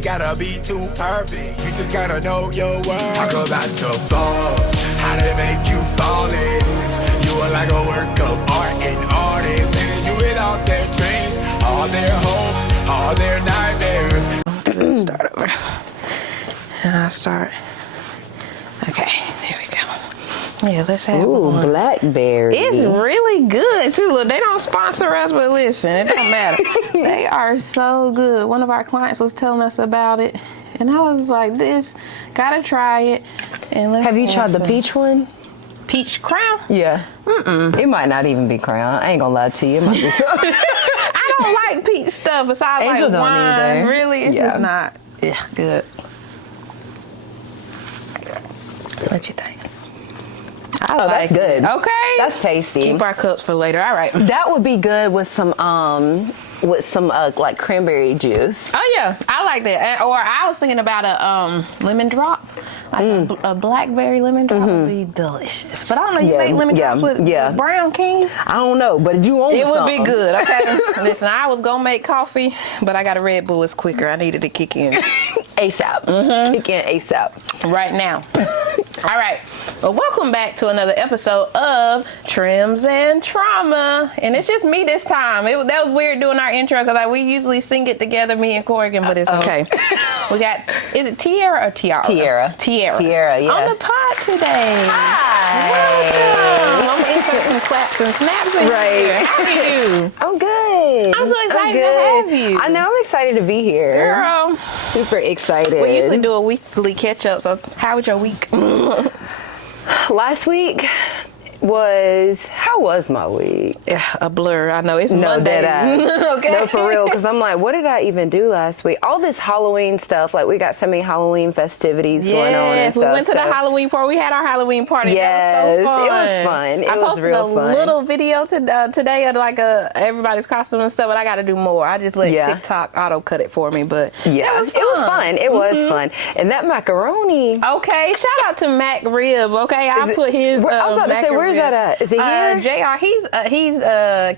ain't gotta be too perfect. You just gotta know your worth. Talk about your flaws, how they make you flawless. You are like a work of art and artists. They do it all their dreams, all their hopes, all their nightmares. Let's start over. And I'll start. Okay, here we go. Yeah, let's have one. Blackberry. It's really good too. Look, they don't sponsor us, but listen, it don't matter. They are so good. One of our clients was telling us about it, and I was like, "This, gotta try it." And let's have you tried the some peach one? Peach crown? Yeah. It might not even be crown. I ain't gonna lie to you. It might be something. I don't like peach stuff besides Angel like don't wine. either. Really, it's just not. Yeah, good. What you think? That's good. Okay. That's tasty. Keep our cups for later. All right. That would be good with some like cranberry juice. Oh yeah, I like that. Or I was thinking about a lemon drop, like a blackberry lemon drop would be delicious. But I don't know, you make lemon drops with brown king? I don't know, but you own it would something. be good. Okay. Listen, I was gonna make coffee, but I got a Red Bull. It's quicker. I needed to kick in ASAP. Kick in ASAP. Right now. All right. Well, welcome back to another episode of Trims and Trauma, and it's just me this time. That was weird doing our intro because we usually sing it together, me and Corrigan, but it's okay. We got, is it Tiara or Tiara? Tiara, yeah. On the pod today. Hi. Welcome. I'm gonna insert some claps and snaps in here. How are you? I'm good. I'm so excited to have you. I know, I'm excited to be here. Girl. Super excited. We usually do a weekly catch up, so how was your week? Last week how was my week? Yeah, a blur. I know it's Monday. Okay. No, for real, because I'm like, what did I even do last week? All this Halloween stuff, like we got so many Halloween festivities going on and stuff. We went to the Halloween party. We had our Halloween party. Yes, that was so fun. It was fun. I posted real fun. a little video today of like everybody's costume and stuff, but I got to do more. I just let TikTok auto cut it for me, but it was fun. It was fun. And that macaroni. Okay, shout out to MacnRib. Okay, I put his. I was about to say, where's that at? Is it here? JR, he's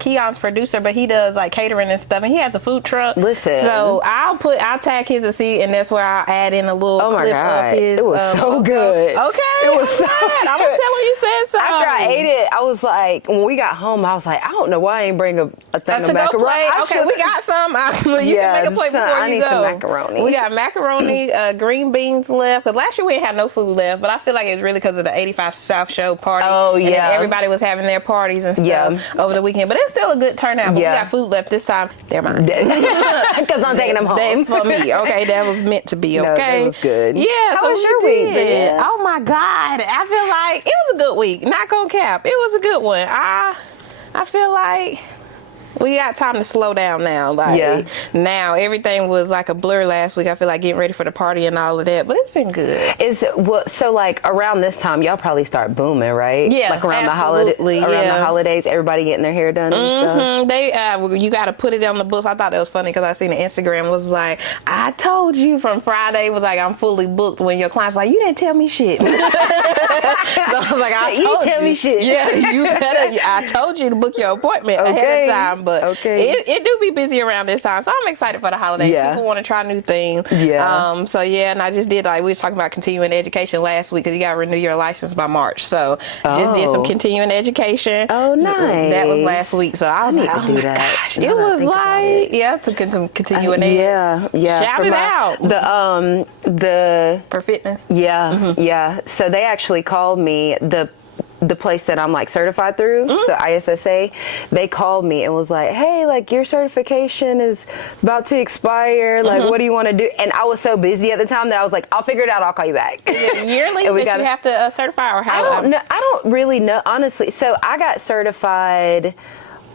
Keon's producer, but he does like catering and stuff, and he has a food truck. Listen, so I'll tag his receipt, and that's where I'll add in a little clip of his. It was so good. Okay, it was so good. I was telling you said so. After I ate it, I was like, when we got home, I was like, I don't know why I ain't bring a thing of macaroni. Okay, we got some. You can make a plate before you go. I need some macaroni. We got macaroni, green beans left. Because last year we ain't had no food left, but I feel like it was really because of the 85 South Show party. Oh yeah, and everybody was having their parties and stuff over the weekend, but it was still a good turnout. But we got food left this time. They're mine because I'm taking them home. They for me. Okay, that was meant to be. Okay, no, that was good. Yeah. How was your week? Oh my God, I feel like it was a good week. Not gonna cap, it was a good one. I feel like we got time to slow down now. Like now everything was like a blur last week. I feel like getting ready for the party and all of that, but it's been good. So like around this time y'all probably start booming, right? Yeah, like around the holidays, everybody getting their hair done and stuff. You got to put it on the books. I thought that was funny because I seen the Instagram was like, I told you from Friday was like I'm fully booked when your client's like, you didn't tell me shit. So I was like, you didn't tell me shit. Yeah, you better. I told you to book your appointment ahead of time. But it do be busy around this time, so I'm excited for the holidays. People want to try new things. And I just did, like we was talking about continuing education last week because you got to renew your license by March. So just did some continuing education. Oh, nice. That was last week. So I was like, oh my gosh, it was like to continue ed. Shout it out. The for fitness. So they actually called me, the place that I'm like certified through, so ISSA, they called me and was like, hey, like your certification is about to expire, like what do you want to do? And I was so busy at the time that I was like, I'll figure it out, I'll call you back. Is it yearly that you have to certify, or how? I don't really know, honestly. So I got certified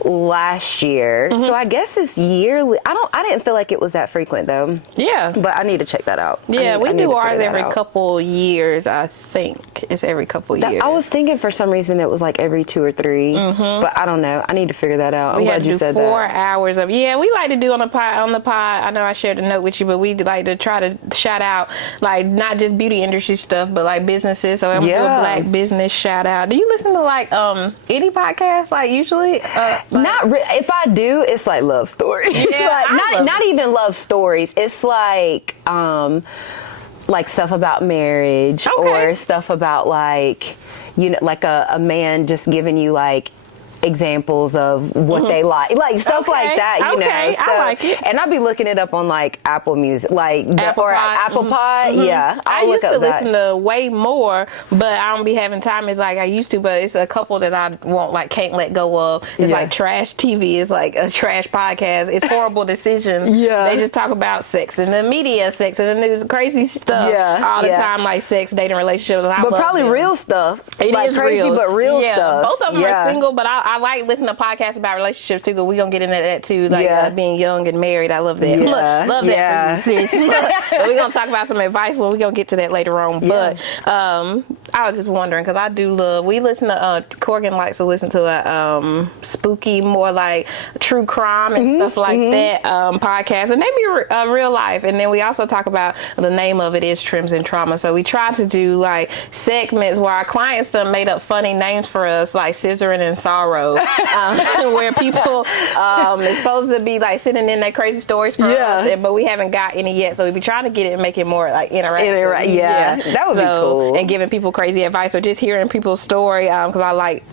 last year, so I guess it's yearly. I didn't feel like it was that frequent though. But I need to check that out. We do ours every couple years, I think. like it's every couple years. I was thinking for some reason it was like every 2 or 3, but I don't know. I need to figure that out. I'm glad you said that. 4 hours of we like to do on the pod. I know I shared a note with you, but we like to try to shout out like not just beauty industry stuff, but like businesses. So I'm gonna do a Black business shout out. Do you listen to like any podcast like usually? If I do, it's like love stories. Yeah, like, not even love stories. It's like stuff about marriage or stuff about like, you know, like a man just giving you like examples of what they like stuff like that, you know. So, I like it. And I'll be looking it up on like Apple Music, like Apple Pod. Yeah, I used to listen to way more, but I don't be having time as like I used to. But it's a couple that I can't let go of. It's like Trash TV. It's like a trash podcast. It's Horrible Decisions. They just talk about sex and the media, sex and the news, crazy stuff all the time, like sex, dating, relationships. But probably real stuff. It like is crazy, real. but real stuff. Both of them are single, but I like listening to podcasts about relationships too, but we're going to get into that too, like being young and married. I love that. Love that for you, sis. We're going to talk about some advice, but we're going to get to that later on. But I was just wondering, because I do love, we listen to, Corgan likes to listen to spooky, more like true crime and stuff like that podcast, and they be real life. And then we also talk about, the name of it is Trims and Trauma. So we try to do like segments where our clients have made up funny names for us, like Scissoring and Sorrow. Where people is supposed to be like sitting in their crazy stories for us, but we haven't got any yet. So we be trying to get it and make it more like interactive. That would be cool. And giving people crazy advice or just hearing people's story, because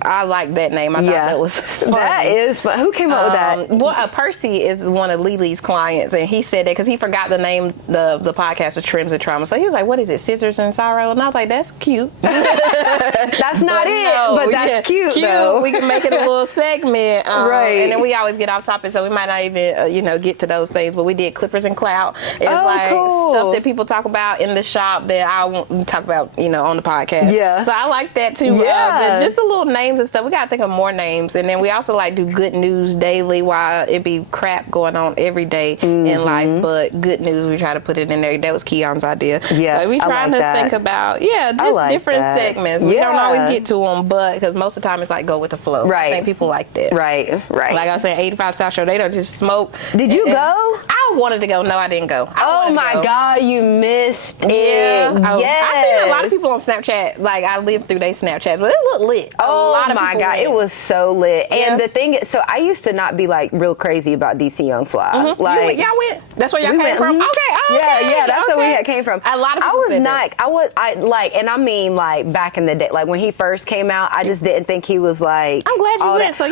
I like that name. I thought that was funny. That is fun. Who came up with that? Well, Percy is one of Lily's clients, and he said that because he forgot the name the podcast of Trims and Trauma. So he was like, "What is it, Scissors and Sorrow?" And I was like, "That's cute." That's not it, but that's cute though. We can make it a little segment, and then we always get off topic, so we might not even get to those things. But we did Clippers and Clout. It's stuff that people talk about in the shop that I won't talk about, on the podcast. So I like that too. Just the little names and stuff. We gotta think of more names, and then we also like do good news daily. While it be crap going on every day in life, but good news we try to put it in there. That was Keon's idea. So we trying to think about just different segments. We don't always get to them, but because most of the time it's like go with the flow. I think people like that. Right. Like I was saying, 85 South Show, they don't just smoke. Did you go? I wanted to go. No, I didn't go. Oh my God, you missed it. Yes. I seen a lot of people on Snapchat. Like I lived through their Snapchats, but it looked lit. Oh my God, it was so lit. And the thing is, so I used to not be like real crazy about DC Young Fly. Like y'all went. That's where y'all came from. Okay. That's where we came from. A lot of people and I mean like back in the day, like when he first came out, I just didn't think he was like. I'm glad you went. So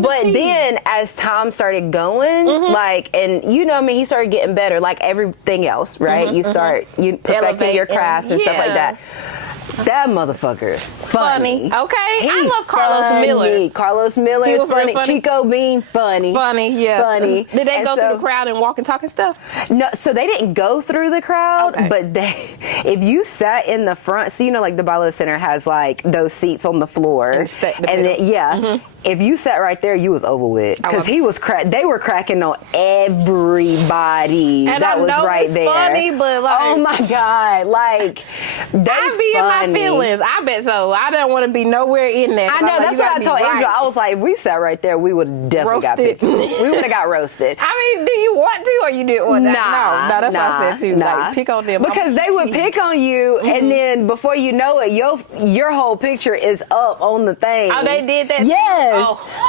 but then as time started going, like, and he started getting better, like everything else, right? You start perfecting your crafts and stuff like that. That motherfucker is funny. Okay. I love Carlos Miller. Carlos Miller is funny. Chico Bean, funny. Funny. Did they go through the crowd and walk and talk and stuff? No, so they didn't go through the crowd, but if you sat in the front, so like the Bilo Center has like those seats on the floor. If you sat right there, you was over with, because they were cracking on everybody that was right there. Funny, but like, oh my God, like I be in my feelings. I bet so. I don't want to be nowhere in there. I know, that's what I told Angel. I was like, if we sat right there, we would have definitely got picked. We would have got roasted. I mean, do you want to, or you didn't want that? No, that's what I said too. Like, pick on them, because they would pick on you, and then before you know it, your whole picture is up on the thing. Oh, they did that? Yes.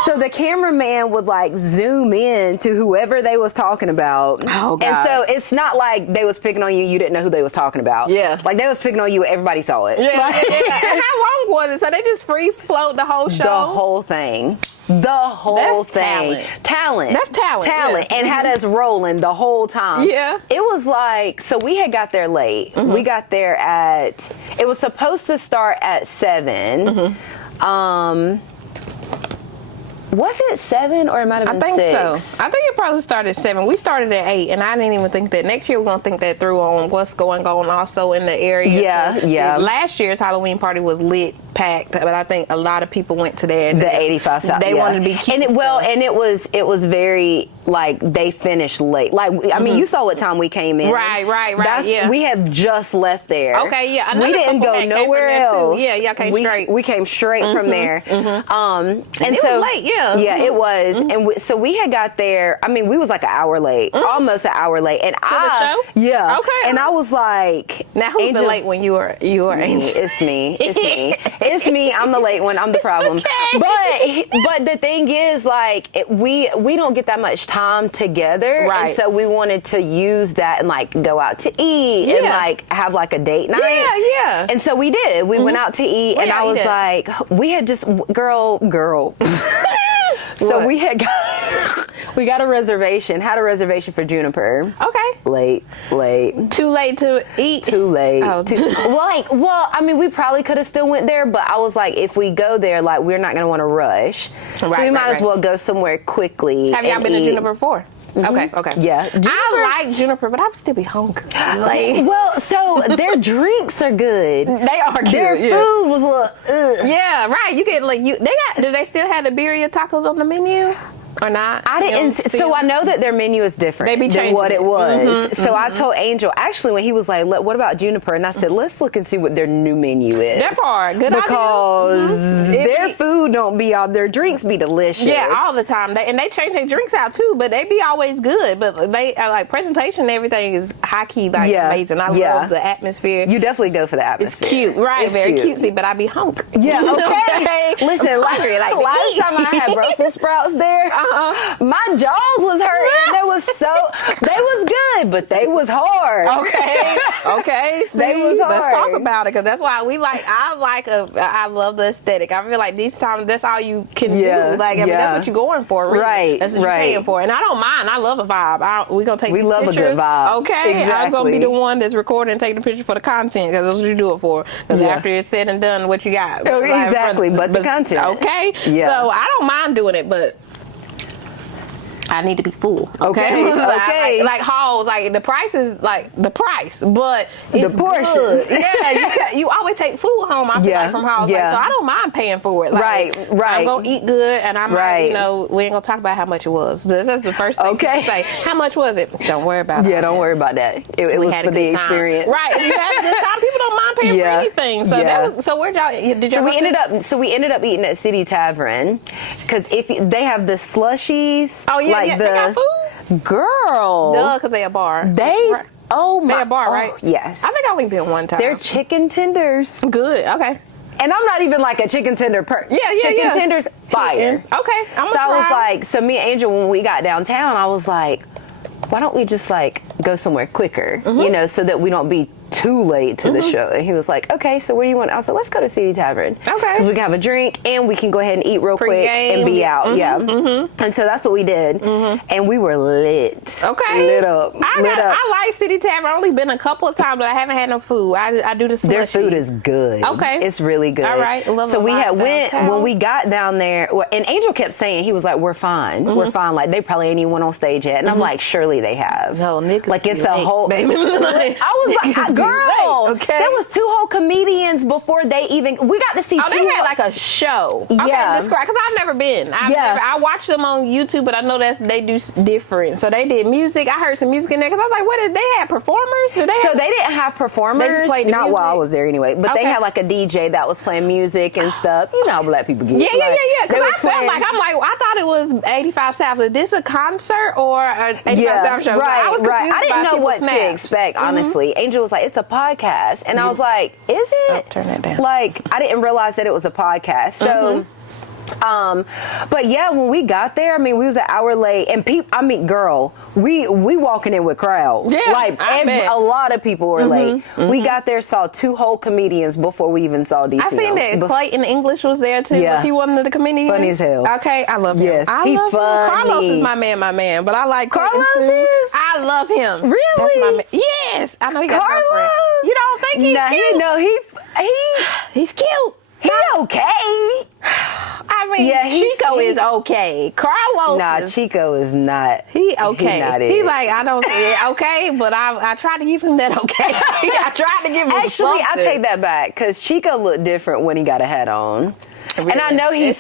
So the cameraman would like zoom in to whoever they was talking about. Oh, God. And so it's not like they was picking on you didn't know who they was talking about. Like they was picking on you, everybody saw it. And how long was it? So they just free float the whole show? The whole thing. The whole thing. Talent. That's talent. Yeah. And had us rolling the whole time. Yeah. It was like, so we had got there late. We got there it was supposed to start at 7. Was it 7 or it might have been 6? I think so. I think it probably started at 7. We started at 8, and I didn't even think that. Next year we're gonna think that through on what's going on also in the area. Yeah. Last year's Halloween party was lit, packed, but I think a lot of people went to the 85 South. They wanted to be cute. And it was very. like they finished late. Like I mean, you saw what time we came in. Right. Yeah. We had just left there. Okay, yeah. We didn't go nowhere else. Yeah, y'all came straight. We came straight from there. And it so was late, yeah. Yeah, it was. And so we had got there. I mean, we was like an hour late, almost an hour late. And the show? Yeah. Okay. And I was like, now who's Angel, the late when you were Angel? It's me. It's me. I'm the late one. I'm the problem. Okay. But the thing is, like, we don't get that much time together, right? And so we wanted to use that and like go out to eat and like have like a date night. Yeah. And so we did. We went out to eat, and I was like, we had just girl. So we got a reservation. Had a reservation for Juniper. Okay. Late. Too late to eat. Too late. Oh. Well, I mean, we probably could have still went there, but I was like, if we go there, like, we're not going to want to rush. So we might as well go somewhere quickly. Have y'all been to Juniper before? Okay. Yeah. I like Juniper, but I would still be hungry. Well, so their drinks are good. They are good. Their food was a little, Yeah, right. You get like do they still have the birria tacos on the menu? Or not? I didn't. So I know that their menu is different than what it was. So I told Angel, actually, when he was like, "What about Juniper?" and I said, "Let's look and see what their new menu is." That part, good because idea. their food don't be out. Their drinks be delicious. Yeah, all the time. They change their drinks out too, but they be always good. But they like presentation and everything is high key, like amazing. I love the atmosphere. You definitely go for the atmosphere. It's cute, right? It's very cute. cutesy, but I be hungry. Yeah, okay. Listen, last time I had Brussels sprouts there, my jaws was hurting. They was good, but they was hard. Okay. See, they was hard. Let's talk about it, because that's why I love the aesthetic. I feel like these times that's all you can do. Like I mean, that's what you're going for, really. Right. That's what you're paying for, and I don't mind. I love a vibe. We gonna take. We love pictures. a good vibe. Okay, exactly. I'm gonna be the one that's recording and taking the picture for the content, because that's what you do it for. Because after it's said and done, what you got? Exactly, but the content. Okay. Yeah. So I don't mind doing it, but I need to be full. Okay. Like halls, like the price is like the price, but it's the portions. Good. Yeah, you always take food home. I feel like from halls, like, so I don't mind paying for it. Like, right. I'm gonna eat good, and I might, we ain't gonna talk about how much it was. That's the first thing. Okay. Say how much was it? Don't worry about it. Yeah, don't worry about that. It was for the experience. Right. If you have a good time, people don't mind paying for anything. So that was. So where'd y'all? We ended up eating at City Tavern, because if they have the slushies. Oh yeah. They got food? Girl. Duh, because they a bar. Oh my. They a bar, right? Yes. I think I only been one time. They're chicken tenders. Good. Okay. And I'm not even like a chicken tender chicken tenders, fire. Okay. So I was like, so me and Angel, when we got downtown, I was like, why don't we just like go somewhere quicker, so that we don't be too late to the show. And he was like, okay, so where do you want? I was like, let's go to City Tavern. Okay. Because we can have a drink and we can go ahead and eat real quick and be out. And so that's what we did. And we were lit. Okay. Lit up. I like City Tavern. I've only been a couple of times, but I haven't had no food. I do the slushy. Their food is good. Okay. It's really good. All right. So we when we got down there, and Angel kept saying, he was like, we're fine. We're fine. Like, they probably ain't even went on stage yet. And I'm like, surely they have. No, niggas. Like, it's a whole. Baby. I was like, girl, there was 2 whole comedians before they even. We got to see. Oh, they had like a show. Yeah, describe, because I've never been. I watched them on YouTube, but I know they do different. So they did music. I heard some music in there, because I was like, what did they have performers? They didn't have performers. They just played the not music? while I was there anyway, but they had like a DJ that was playing music and stuff. You know how black people get. Yeah. Because I felt like I thought it was 85 South. Is this a concert or an 85 South show? Right. I was confused. I didn't know what to expect. Honestly, Angel was like, it's a podcast, and I was like, is it? Turn that down. Like, I didn't realize that it was a podcast. So. But yeah, when we got there, I mean, we was an hour late, and girl, we walking in with crowds. Yeah, like a lot of people were late. We got there, saw 2 whole comedians before we even saw DC. I seen that Clayton English was there too. Yeah. Was he one of the comedians? Funny as hell. Okay, I love him. Yes, he funny. Carlos is my man, but I like Carlos too. I love him. Really? That's my man. Yes, I know he got Carlos. a girlfriend. You don't think he's cute? He's cute. He okay. I mean, Chico is okay. Carlos Chico is not. He okay. He not he like, I don't say okay, but I tried to give him that okay. I tried to give him Actually, I take that back, because Chico looked different when he got a hat on. Really? And I know it's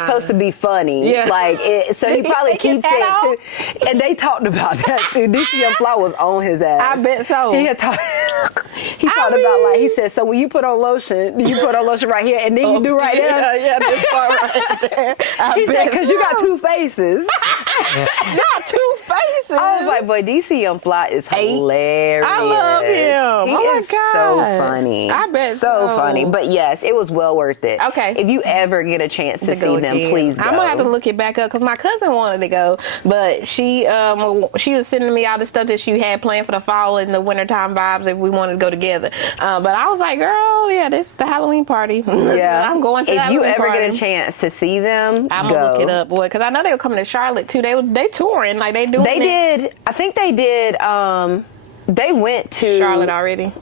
supposed to be funny. Yeah. Like, so he probably keeps it too. And they talked about that too. DC Young Fly was on his ass. I bet so. He talked about, like, he said, so when you put on lotion, you put on lotion right here, and then you do right there. Yeah, this part right there. He said, because you got two faces. Not two faces. I was like, boy, DC Young Fly is hilarious. I love him. He is so funny. I bet so funny. But yes, it was well worth it. Okay. If you ever get a chance to see them, please go. I'm gonna have to look it back up because my cousin wanted to go, but she was sending me all the stuff that she had planned for the fall and the wintertime vibes if we wanted to go together. But I was like, girl, yeah, this is the Halloween party. Yeah, I'm going to. If the Halloween you ever party. get a chance to see them, I'm gonna look it up, boy, because I know they were coming to Charlotte too. They touring, like they doing. They did. I think they did. They went to Charlotte already.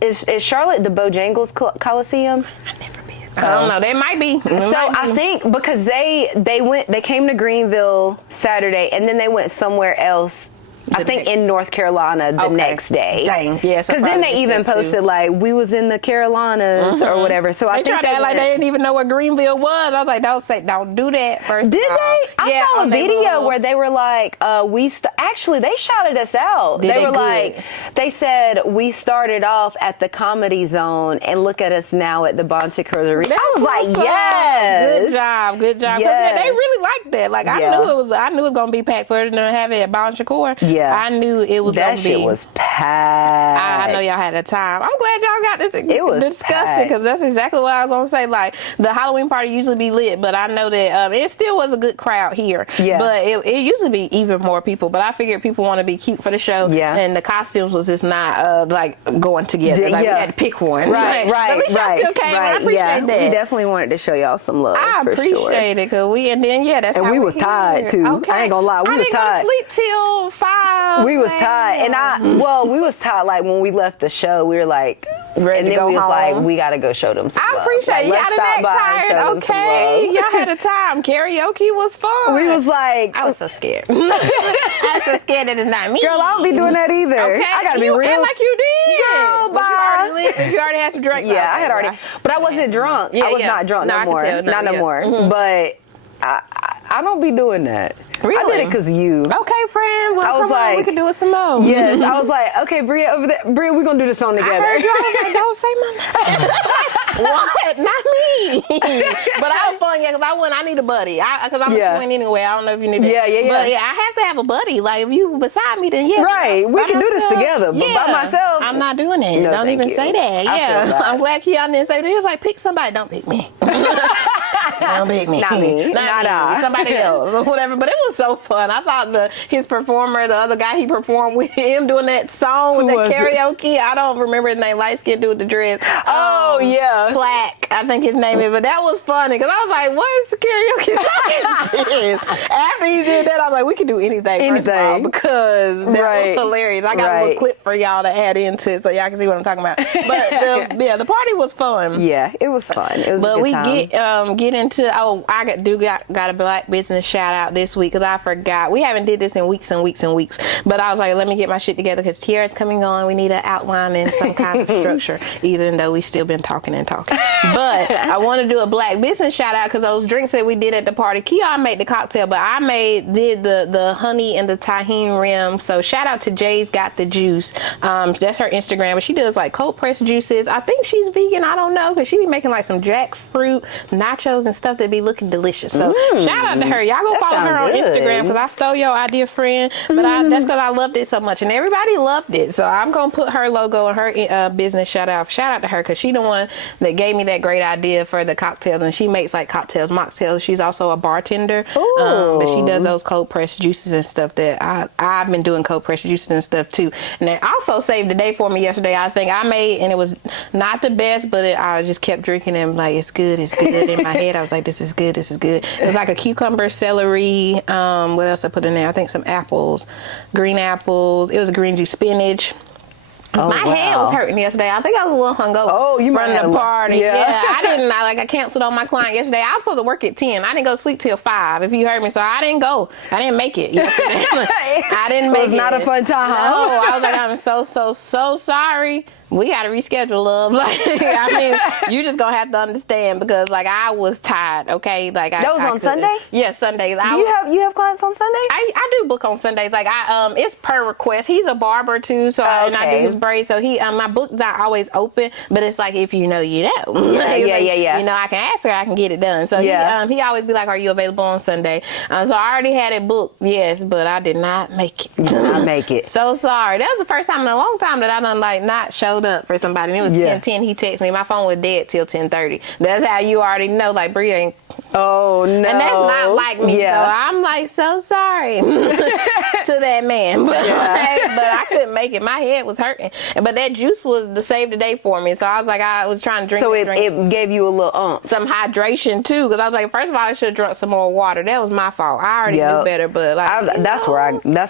Is Charlotte the Bojangles Coliseum? I've never been. I don't know. They might be. I think because they came to Greenville Saturday and then they went somewhere else. I think in North Carolina the next day. Dang. Yeah. Because then they even posted like we was in the Carolinas or whatever. So I think tried to act like they didn't even know what Greenville was. I was like, don't do that. First Did of all. they? I saw a video where they were like, actually they shouted us out. They were like, they said we started off at the Comedy Zone and look at us now at the Bonte Cruiser. I was like, yes. Good job. Yes. Yeah, they really liked that. Like I knew it was gonna be packed for them to have it at Bon Shakur. Yeah. I knew it was that gonna be. That shit was packed. I know y'all had a time. I'm glad y'all got this discussed because that's exactly what I was gonna say. Like the Halloween party usually be lit, but I know that it still was a good crowd here. Yeah. But it usually be even more people. But I figured people want to be cute for the show. Yeah. And the costumes was just not like going together. Like we had to pick one. Right. But at least y'all still came. I appreciate that. We definitely wanted to show y'all some love. I appreciate it because that's and how we was tired too. Okay. I ain't gonna lie, we was tired. I didn't go to sleep till 5. We was tired, and we was tired. Like when we left the show, we were like, ready to go we was home. like, we gotta go show them some love. I appreciate like, y'all didn't act tired. Okay, y'all had a time. Karaoke was fun. We was like, I was so scared. I was so scared that it's not me. Girl, I don't be doing that either. Okay, I gotta be real. And like you did. Girl, bye. You already had some drink. Yeah, I had already, but I wasn't drunk. I was not drunk no more. Not no more. Mm-hmm. But I don't be doing that. Really? I did it because you. Okay, friend. Well, I was like, we can do it some more. Yes, I was like, okay, Bria over there. Bria, we're gonna do this song together. I heard you. I was like, don't say my name. What? Not me. But I was fun, because I need a buddy. Because I'm a twin anyway. I don't know if you need that. Yeah. But I have to have a buddy. Like if you beside me, then right. We can do this together. But by myself, I'm not doing it. No, don't even say that. Yeah, I'm glad Keon didn't say that. He was like, pick somebody. Don't pick me. Don't pick me. Not me. Not somebody else or whatever. But it was so fun. I thought his performer, the other guy he performed with him doing that song with that karaoke. I don't remember his name. Light skin dude with the dreads. Oh yeah, Plaque. I think his name is. But that was funny because I was like, what is the karaoke song? After he did that, I was like, we can do anything. First of all, because that was hilarious. I got a little clip for y'all to add into it so y'all can see what I'm talking about. But the party was fun. Yeah, it was fun. It was a good time. Get into got a Black business shout out this week because I forgot. We haven't did this in weeks and weeks and weeks. But I was like, let me get my shit together because Tiara's coming on. We need an outline and some kind of structure, even though we still been talking and talking. But I want to do a Black business shout out because those drinks that we did at the party, Keon made the cocktail, but I did the honey and the tahini rim. So shout out to Jay's Got the Juice. That's her Instagram, but she does like cold pressed juices. I think she's vegan. I don't know because she be making like some jackfruit nachos and stuff that be looking delicious. So shout out to her. Y'all go follow her on Instagram because I stole your idea, friend. But that's because I loved it so much and everybody loved it. So I'm gonna put her logo on her business shout out to her because she the one that gave me that great idea for the cocktails, and she makes like cocktails, mocktails. She's also a bartender, but she does those cold pressed juices and stuff that I've been doing cold pressed juices and stuff too. And they also saved the day for me yesterday. I think I made, and it was not the best, but I just kept drinking and like it's good in my head. I was like, this is good. It was like a cucumber, celery. What else I put in there? I think some apples, green apples. It was a green juice, spinach. My head was hurting yesterday. I think I was a little hungover. Oh, you might have the party. Yeah, I canceled on my client yesterday. I was supposed to work at 10. I didn't go to sleep till 5. If you heard me, so I didn't go. I didn't make it yesterday. I didn't make it. It was not a fun time. No, I was like, I'm so sorry. We got to reschedule, love. Like, I mean, you just gonna have to understand because, like, I was tired. Okay, like that was on Sunday. Yeah, Sundays. You have clients on Sundays? I do book on Sundays. Like, it's per request. He's a barber too, so and I do his braids. So my book's not always open, but it's like if you know, you know. Yeah. You know, I can ask her, I can get it done. So he always be like, "Are you available on Sunday?" So I already had it booked, yes, but I did not make it. You did not make it. So sorry. That was the first time in a long time that I done like not showed up for somebody. And it was 10:10. He texted me. My phone was dead till 10:30. That's how you already know. Like, Bria ain't. Oh no. And that's not like me. So I'm like so sorry to that man. But I couldn't make it. My head was hurting. But that juice was the save the day for me. So I was like, I was trying to drink. So it gave you a little some hydration too. Because I was like, first of all, I should have drunk some more water. That was my fault. I already knew better. But like, that's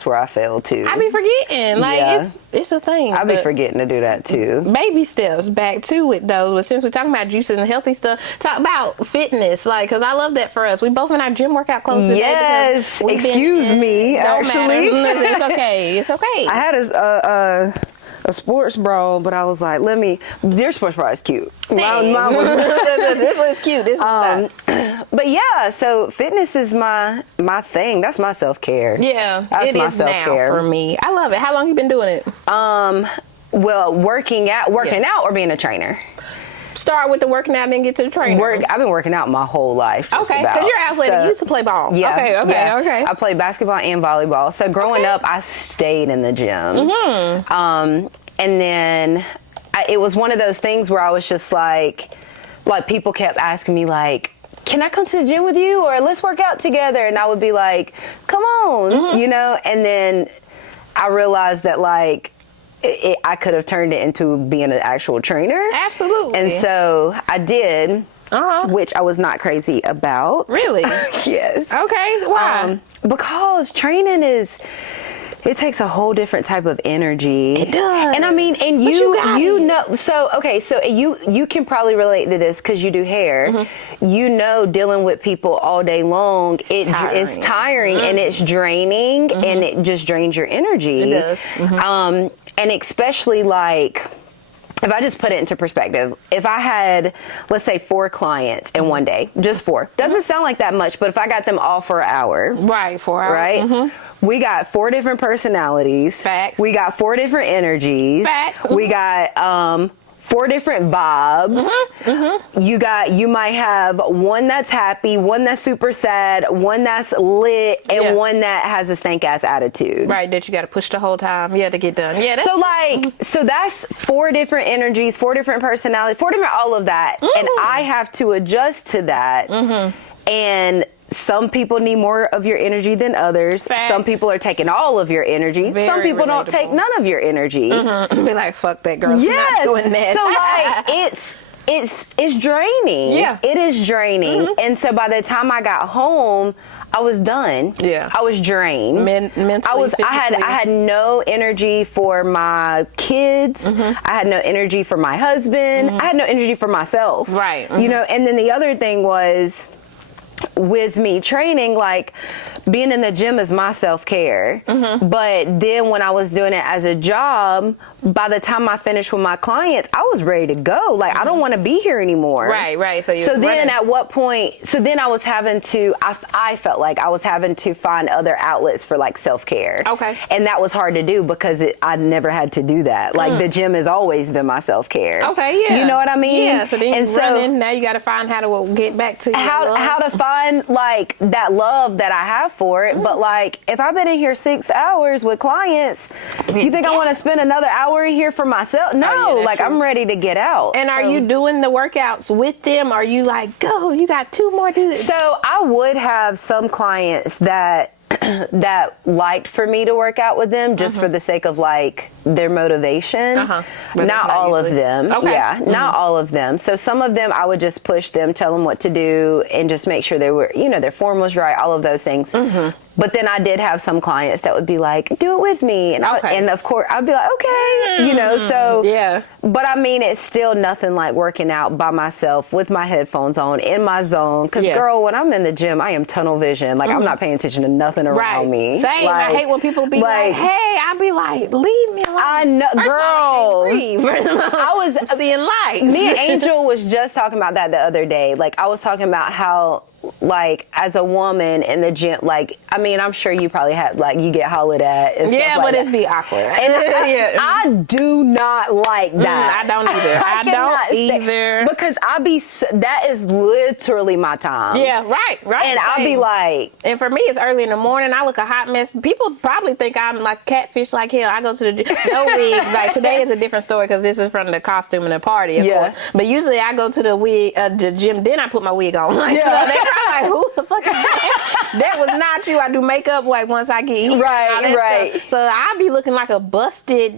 where I failed too. I be forgetting. Like it's a thing. I be forgetting to do that too. Baby steps back to it though. But since we're talking about juice and healthy stuff, talk about fitness. Like, because I love that for us. We both in our gym workout clothes today. Yes. Excuse me. Actually, listen, it's okay. It's okay. I had a sports bra, but I was like, your sports bra is cute. Mine was, this was cute. This was but yeah, so fitness is my thing. That's my self-care. Yeah, that's it my is self-care now for me. I love it. How long you been doing it? Well, working out or being a trainer. Start with the working out, then get to the training. I've been working out my whole life. Okay, because you're athletic. You used to play ball. Yeah. Okay. I played basketball and volleyball. So growing up, I stayed in the gym. And then it was one of those things where I was just like people kept asking me like, can I come to the gym with you, or let's work out together? And I would be like, come on, you know. And then I realized that like, I could have turned it into being an actual trainer. Absolutely. And so I did, which I was not crazy about. Really? Yes. Okay. Why? Because training it takes a whole different type of energy. It does. And I mean, and you know, so you can probably relate to this because you do hair. You know, dealing with people all day long, it's tiring and it's draining and it just drains your energy. It does. And especially like, if I just put it into perspective, if I had, let's say 4 clients in one day, just 4, doesn't sound like that much, but if I got them all for an hour. Right, 4 hours. Right? We got 4 different personalities. Facts. We got 4 different energies. Facts. We got 4 different vibes. You might have one that's happy, one that's super sad, one that's lit, and one that has a stank ass attitude. Right, that you got to push the whole time. Yeah, to get done. Yeah. So that's 4 different energies, 4 different personalities, 4 different all of that, and I have to adjust to that. And some people need more of your energy than others. Facts. Some people are taking all of your energy. Some people don't take none of your energy. Be like, fuck that girl. Yes. I'm not doing that. So like it's draining. Yeah. It is draining. And so by the time I got home, I was done. Yeah. I was drained. Mentally, I had no energy for my kids. I had no energy for my husband. I had no energy for myself. Right. You know, and then the other thing was, with me training, like being in the gym is my self-care. But then when I was doing it as a job, by the time I finished with my clients, I was ready to go. Like, I don't want to be here anymore. Right. So then at what point, I was having to, I felt like I was having to find other outlets for like self-care. Okay. And that was hard to do because I never had to do that. Like the gym has always been my self-care. Okay, yeah. You know what I mean? Yeah, so then you're running, now you got to find how to get back to how to find like that love that I have for it. But like, if I've been in here 6 hours with clients, you think I want to spend another hour in here for myself? No, like true. I'm ready to get out. And are you doing the workouts with them? Are you like, go, you got 2 more to do? So I would have some clients that liked for me to work out with them just for the sake of like their motivation. Not all of them. Okay. Yeah, not all of them. So some of them I would just push them, tell them what to do, and just make sure they were, their form was right, all of those things. But then I did have some clients that would be like, do it with me. And, and of course, I'd be like, okay, you know, so. Yeah. But I mean, it's still nothing like working out by myself with my headphones on in my zone. Because, girl, when I'm in the gym, I am tunnel vision. Like, I'm not paying attention to nothing around me. Same. Like, I hate when people be like, hey, I'd be like, leave me alone. I know, girl. I was seeing lights. Me and Angel was just talking about that the other day. Like, I was talking about how, like, as a woman in the gym, like, I mean, I'm sure you probably had, like, you get hollered at and stuff like but that. it's be awkward. And I do not like that. I don't either. I don't either. Because that is literally my time. Yeah, right. And I'll be like. And for me, it's early in the morning. I look a hot mess. People probably think I'm like catfish like hell. I go to the gym, no wig. Like, today is a different story because this is from the costume and the party, of course. But usually I go to the gym, then I put my wig on. Like, I'm like, who the fuck is that? That was not you. I do makeup like once I get here. Right. Stuff. So I be looking like a busted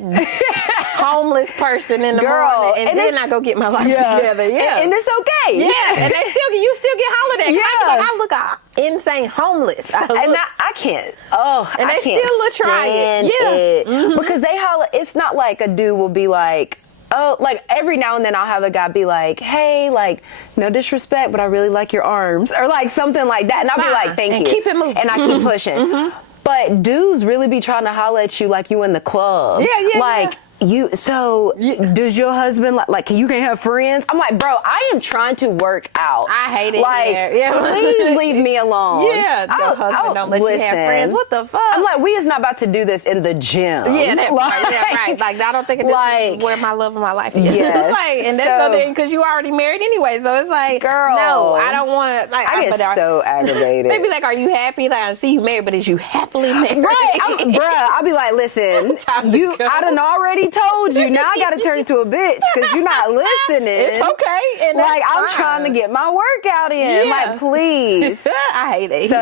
homeless person in the morning, and then I go get my life together. Yeah, and it's okay. Yeah, and you still get hollered at. Yeah, I look insane homeless. I can't. Oh, and I they can't still try it. Yeah, because they holler. It's not like a dude will be like. Oh, like every now and then I'll have a guy be like, hey, like, no disrespect, but I really like your arms. Or like something like that. And I'll be like, thank you. Keep it moving. And I keep pushing. But dudes really be trying to holler at you like you in the club. Yeah. Like, does your husband like you can't have friends? I'm like, bro, I am trying to work out. I hate it. Like, please leave me alone. Yeah, your husband don't let you have friends. What the fuck? I'm like, we is not about to do this in the gym. Yeah, right. Like, I don't think this is where my love of my life is. Yes. Like, and that's something because you already married anyway. So it's like, girl, no, I don't want. Like, I get so aggravated. They be like, are you happy? Like, I see you married, but is you happily married? Right, I'll be like, listen, I done already told you. Now I gotta turn into a bitch because you're not listening. It's okay. And like, I'm trying to get my workout in. Like, please. I hate it. So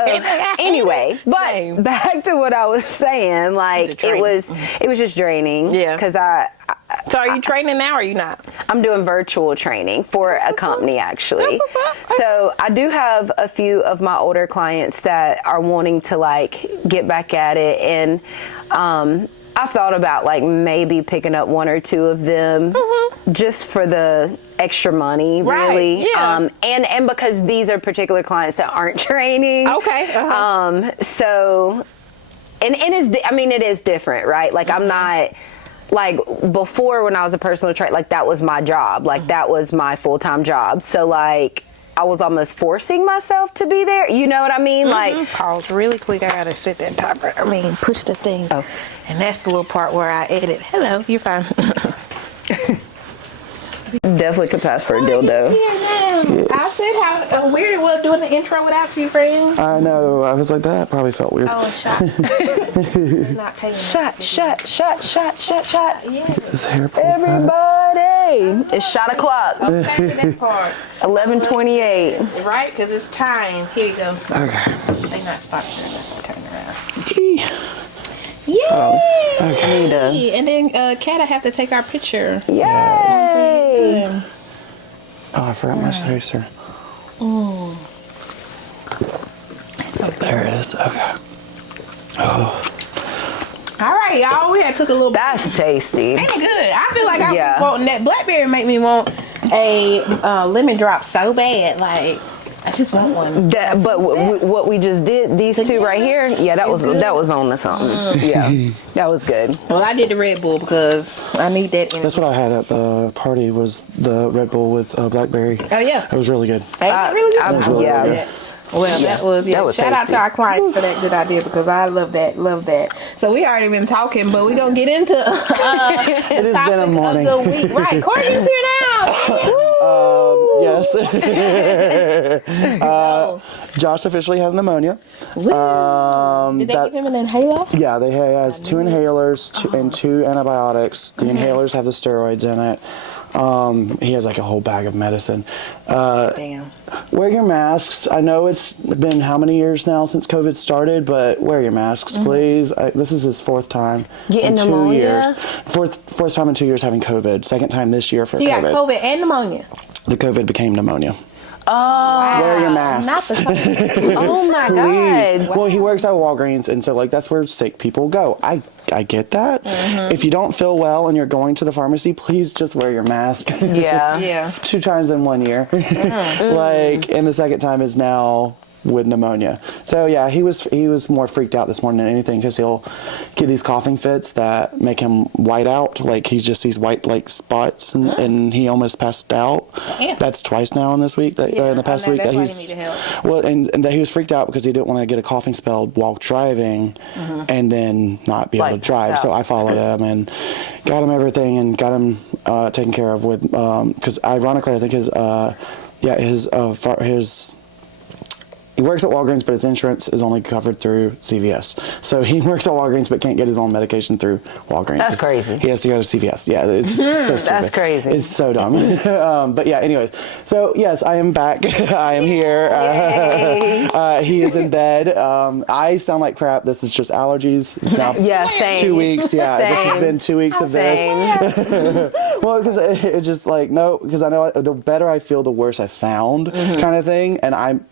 anyway, but back to what I was saying. Like, it was just draining. Yeah. Because So are you training now or are you not? I'm doing virtual training for a company, actually. So I do have a few of my older clients that are wanting to like get back at it, and I've thought about like maybe picking up one or two of them just for the extra money, really. Yeah. And because these are particular clients that aren't training. Okay. So, and it is different, right? Like, I'm not. Like, before when I was a personal trainer, like, that was my job. Like, that was my full-time job. So, like, I was almost forcing myself to be there. You know what I mean? Like, pause really quick. I gotta sit that timer. Push the thing. Oh, and that's the little part where I edit. Hello, you're fine. Definitely could pass for a dildo. Yes. I said how weird it was doing the intro without you, friend. I know. I was like, that probably felt weird. Oh, shots. Not paying shot. Yeah. This hair Everybody, it's shot o'clock. Okay, that part. 11:28. Right, because it's time. Here you go. Okay. They not sponsored. Let's turn around. Yay! Okay. And then Kat, I have to take our picture. Yay! Oh, I forgot my tracer. There it is. Okay. Oh. All right, y'all. We had took a little. That's tasty. Ain't it good? I feel like I want that blackberry. Make me want a lemon drop so bad. Like, I just want one. But what we just did, these two right here, that was on to something. Yeah, that was good. Well, I did the Red Bull because I need that. That's what I had at the party was the Red Bull with blackberry. Oh yeah, it was really good. Really good. It was really good. Well, that was shout out to our clients for that good idea because I love that. So we already been talking, but we're gonna get into it has been a morning. Of the week. Right, Courtney's here now. Josh officially has pneumonia. Did they give him an inhaler? Yeah, he has 2 inhalers and 2 antibiotics. The inhalers have the steroids in it. He has like a whole bag of medicine. Damn. Wear your masks. I know it's been how many years now since COVID started, but wear your masks, please. This is his 4th time in 2 years. Fourth time in 2 years having COVID. 2nd time this year for COVID. He got COVID and pneumonia. The COVID became pneumonia. Wear your masks. Oh my God. Wow. Well, he works at Walgreens, and so like that's where sick people go. I get that. If you don't feel well and you're going to the pharmacy, please just wear your mask. Yeah. 2 times in 1 year. Like, and the second time is now with pneumonia. So yeah, he was more freaked out this morning than anything because he'll get these coughing fits that make him white out. Like he just sees white like spots, and he almost passed out. That's twice now in this week. In the past week that he's and that he was freaked out because he didn't want to get a coughing spell while driving, and then not be able to drive. So I followed him and got him everything and got him taken care of with because ironically I think his he works at Walgreens, but his insurance is only covered through CVS. So he works at Walgreens, but can't get his own medication through Walgreens. That's crazy. He has to go to CVS. Yeah, it's so stupid. That's crazy. It's so dumb. But yeah, anyways. So yes, I am back. I am here. He is in bed. I sound like crap. This is just allergies. It's now same. 2 weeks. Yeah, Same. this has been 2 weeks of this. Well, because it's just like, no, because I know the better I feel, the worse I sound kind of thing.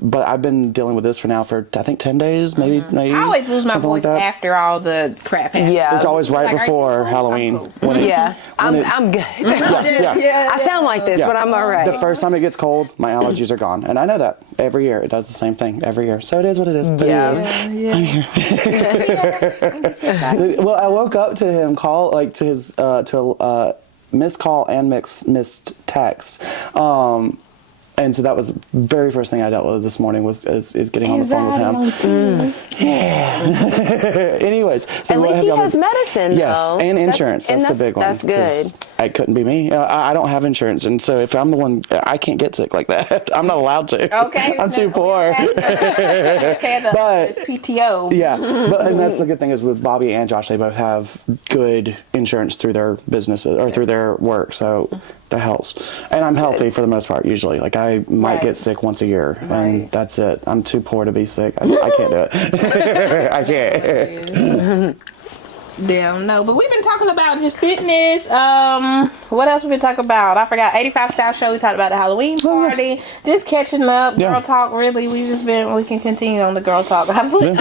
But I've been dealing with this for I think 10 days, maybe. I always lose my voice after all the crap happens. Yeah. It's always right before Halloween. I'm good. I sound like this, but I'm all right. The first time it gets cold, my allergies are gone. And I know that. Every year. It does the same thing every year. So it is what it is. But it is. I'm here. Well, I woke up to him to his missed call and missed text. And so that was the very first thing I dealt with this morning is getting on the phone with him. Anyways, so at least he has medicine, yes, though. And insurance. That's the big one. That's good. It couldn't be me. I don't have insurance, and so if I'm the one, I can't get sick like that. I'm not allowed to. Okay, I'm too poor. But PTO. Yeah, and that's the good thing is with Bobby and Josh, they both have good insurance through their businesses or through their work, so that helps. And I'm healthy for the most part usually. Like I might get sick once a year, and that's it. I'm too poor to be sick. I can't do it. I can't. Damn, no. But we've been talking about just fitness. What else we been talking about? I forgot. 85 South Show. We talked about the Halloween party. Just catching up. Girl talk. Really, we can continue on the girl talk. I put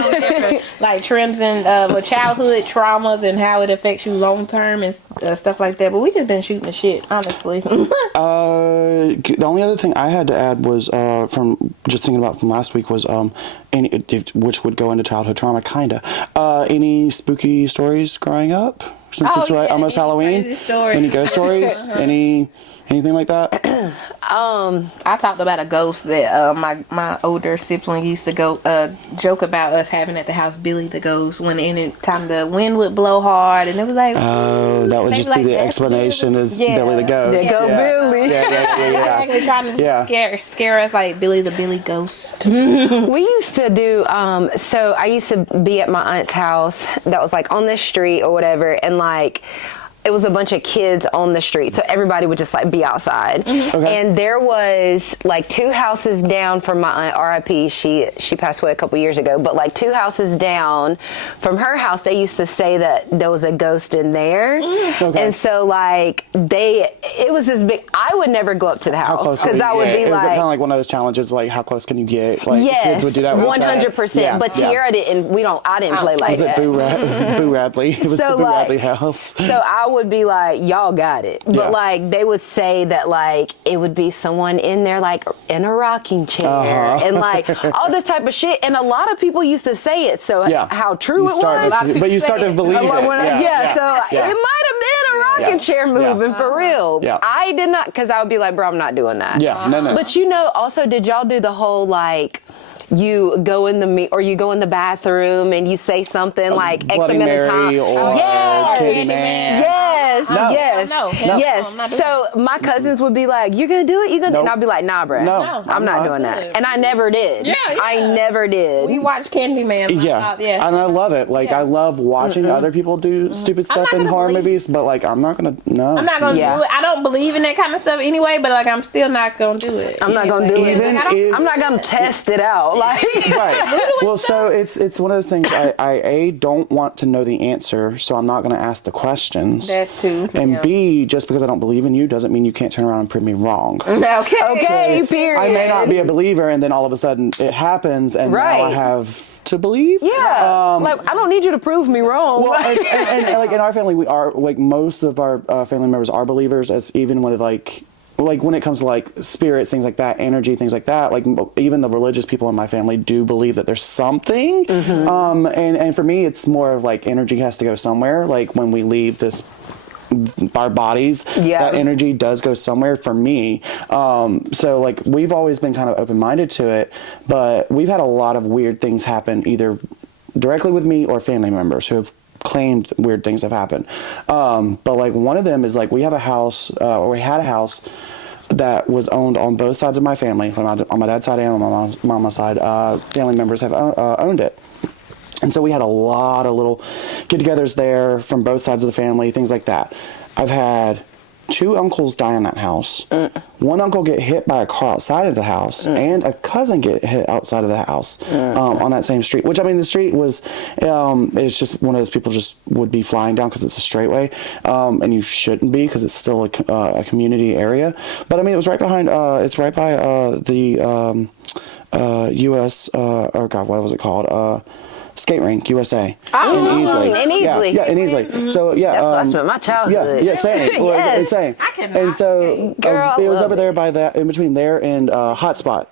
like trends and with childhood traumas and how it affects you long term and stuff like that. But we just been shooting the shit, honestly. The only other thing I had to add was from just thinking about from last week was which would go into childhood trauma, kinda. Any spooky stories growing up? Since it's almost Halloween. Any ghost stories? Anything like that? I talked about a ghost that my older sibling used to go joke about us having at the house, Billy the ghost, when any time the wind would blow hard, and it was like, that would just be the explanation is Billy the ghost. There go Billy. Exactly, trying to scare us like Billy the Billy ghost. We used to do so I used to be at my aunt's house that was like on the street or whatever, and like it was a bunch of kids on the street, so everybody would just like be outside. And there was like 2 houses down from my aunt, R.I.P. She passed away a couple years ago, but like 2 houses down from her house, they used to say that there was a ghost in there. And so like it was this big. I would never go up to the house because I would be like, is it kind of like one of those challenges, like how close can you get? Like kids would do that. 100%. But Tiara didn't. I didn't play like that. Was it Boo Radley? It was the Boo Radley house. So I would be like, y'all got it. But like they would say that like it would be someone in there like in a rocking chair and like all this type of shit. And a lot of people used to say it. So how true it was. But you start to believe it. So it might have been a rocking chair moving for real. I did not, because I would be like, bro, I'm not doing that. No. But also, did y'all do the whole like you go in the bathroom and you say something like X amount of time? Or Kitty Man. Yes. So my cousins would be like, "You're gonna do it? And I'll be like, "Nah, bro. No, I'm not doing that." And I never did. I never did. We watched Candyman. And I love it. Like I love watching other people do stupid stuff in horror movies, but like I'm not gonna. No, I'm not gonna do it. I don't believe in that kind of stuff anyway. But like I'm still not gonna do it. I'm not gonna do it. I'm not gonna test it out. Like Well, so it's one of those things. I don't want to know the answer, so I'm not gonna ask the questions. That too. And B, just because I don't believe in you doesn't mean you can't turn around and prove me wrong. Okay, period. I may not be a believer, and then all of a sudden it happens, and now I have to believe. Yeah. Like, I don't need you to prove me wrong. Well, and like in our family, we are, like, most of our family members are believers, as even when like when it comes to like spirits, things like that, energy, things like that, like even the religious people in my family do believe that there's something. And for me, it's more of like energy has to go somewhere. Like when we leave our bodies, that energy does go somewhere for me. So like we've always been kind of open-minded to it, but we've had a lot of weird things happen either directly with me or family members who have claimed weird things have happened. But like one of them is like we have a house, or we had a house that was owned on both sides of my family, on my dad's side and on my mama's side. Family members have owned it. And so we had a lot of little get-togethers there from both sides of the family, things like that. I've had 2 uncles die in that house. One uncle get hit by a car outside of the house, and a cousin get hit outside of the house on that same street. Which, I mean, the street was, it's just one of those people just would be flying down because it's a straightway, and you shouldn't be because it's still a community area. But I mean, it was right behind, it's right by the U.S., oh God, what was it called? Skate rink, USA. In Easley. Yeah, in Easley. So, yeah. That's where I spent my childhood. Yeah, same. Yes. Same. I cannot. And so, Girl, it was over there by that, in between there and Hotspot.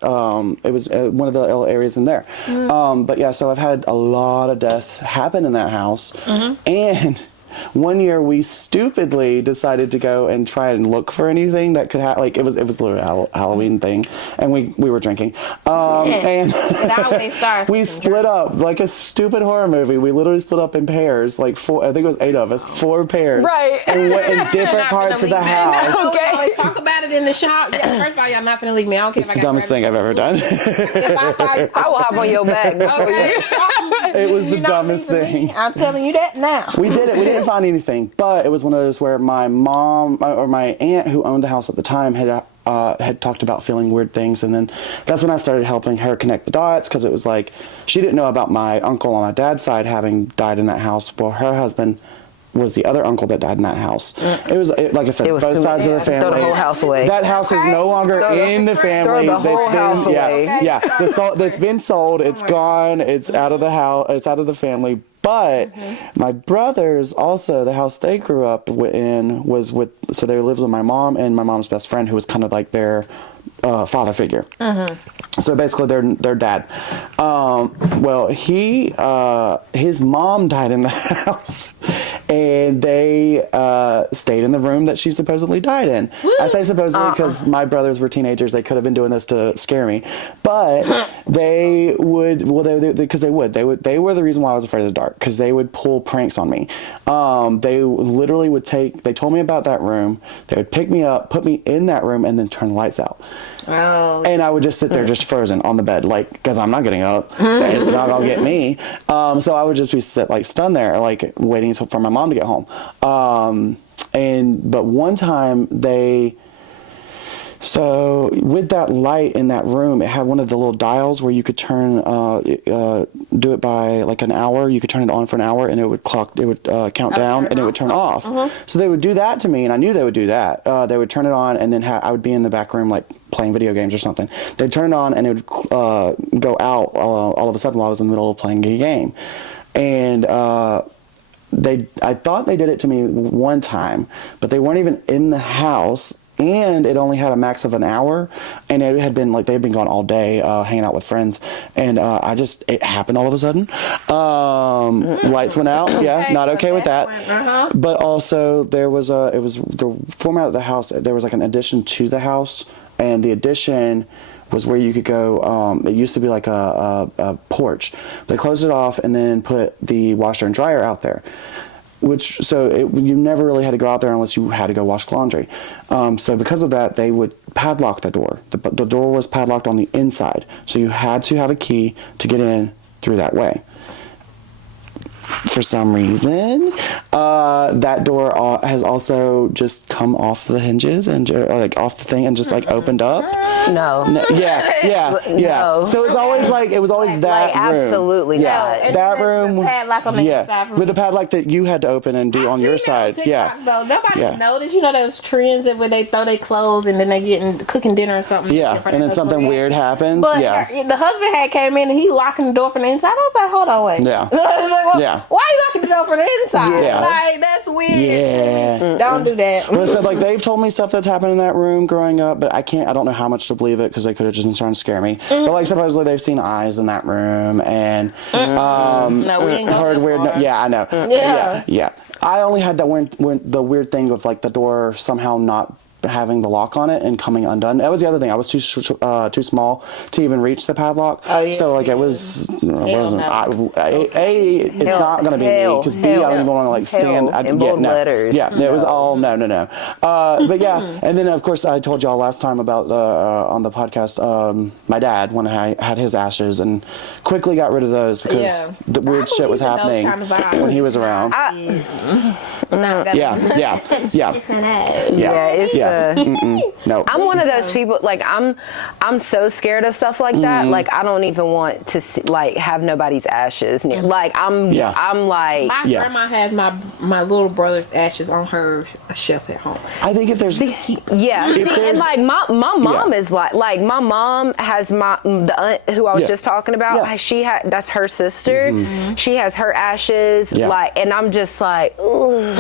It was one of the little areas in there. But yeah, so I've had a lot of death happen in that house. And one year we stupidly decided to go and try and look for anything that could like it was literally a Halloween thing, and we were drinking, and It always starts we with some split up like a stupid horror movie. We literally split up in pairs, like 4. I think it was 8 of us, 4 pairs, Right. and went in different parts of the house. Okay. Talk about it in the shop. Yeah, first of all, y'all not gonna leave me. I don't care It's if the I got dumbest thing I've ever done. I will hop on your back. It was the dumbest thing. I'm telling you that now. We did it. We didn't find anything, but it was one of those where my mom or my aunt who owned the house at the time had talked about feeling weird things, and then that's when I started helping her connect the dots, because it was like she didn't know about my uncle on my dad's side having died in that house. Well, her husband was the other uncle that died in that house. It was like I said, both sides of the family. Throw the whole house away. That house is no longer in the family. Throw the whole house away. That's been sold. It's gone. It's out of the house. It's out of the family. But my brothers also, the house they grew up in was with, so they lived with my mom and my mom's best friend, who was kind of like their father figure. So basically their dad. Well, his mom died in the house, and they stayed in the room that she supposedly died in. I say supposedly because my brothers were teenagers. They could have been doing this to scare me, but they would. Well, they were the reason why I was afraid of the dark, because they would pull pranks on me. They literally would they told me about that room. They would pick me up, put me in that room, and then turn the lights out. Oh. And I would just sit there just frozen on the bed, like, because I'm not getting up. It's not going to get me. So I would just be stunned there, like waiting for my mom to get home. But one time so with that light in that room, it had one of the little dials where you could turn, do it by like an hour. You could turn it on for an hour, and it would count down, and it would turn off. So they would do that to me, and I knew they would do that. They would turn it on, and then I would be in the back room, like playing video games or something. They'd turn it on, and it would go out all of a sudden while I was in the middle of playing a game. And I thought they did it to me one time, but they weren't even in the house. And it only had a max of an hour, and it had been like they had been gone all day, hanging out with friends, and it happened all of a sudden. Lights went out. Yeah, not okay with that. But also it was the format of the house. There was like an addition to the house, and the addition was where you could go. It used to be like a porch. They closed it off and then put the washer and dryer out there. You never really had to go out there unless you had to go wash laundry. So because of that, they would padlock the door. The door was padlocked on the inside, so you had to have a key to get in through that way. for some reason. That door has also just come off the hinges and like off the thing and just like opened up. No. Yeah. No. So it's always like, it was always that room. Absolutely not. And That the room. padlock on the inside from with the padlock that you had to open and do on your side. TikTok, though. Nobody noticed. You know those trends that where they throw their clothes and then they get cooking dinner or something. Yeah, and then something weird happens. But yeah. the husband had came in and he locking the door from the inside. I was like, hold on, wait. Yeah. Like, well, Yeah. Why are you locking the door from the inside? Yeah. Like, that's weird. Yeah. Don't do that. Well, so like they've told me stuff that's happened in that room growing up, but I don't know how much to believe it because they could have just been trying to scare me. But like supposedly they've seen eyes in that room and no, we ain't heard weird. Yeah, I know. Yeah. I only had the weird thing of like the door somehow not having the lock on it and coming undone. That was the other thing. I was too small to even reach the padlock. Oh, yeah, so like it wasn't. It's not going to be me because B, I don't even want to like stand. In bold letters. Yeah, it was all no. But yeah, and then of course I told y'all last time about on the podcast my dad when I had his ashes and quickly got rid of those because the weird shit was happening when he was around. Yeah. No. I'm one of those people, like, I'm so scared of stuff like that. Like, I don't even want to see, like, have nobody's ashes near. Like, I'm like. My grandma has my little brother's ashes on her shelf at home. I think if there's. And like, my mom is like, my mom has the aunt who I was just talking about. Yeah. That's her sister. Mm-hmm. She has her ashes. Yeah. Like, and I'm just like, ugh.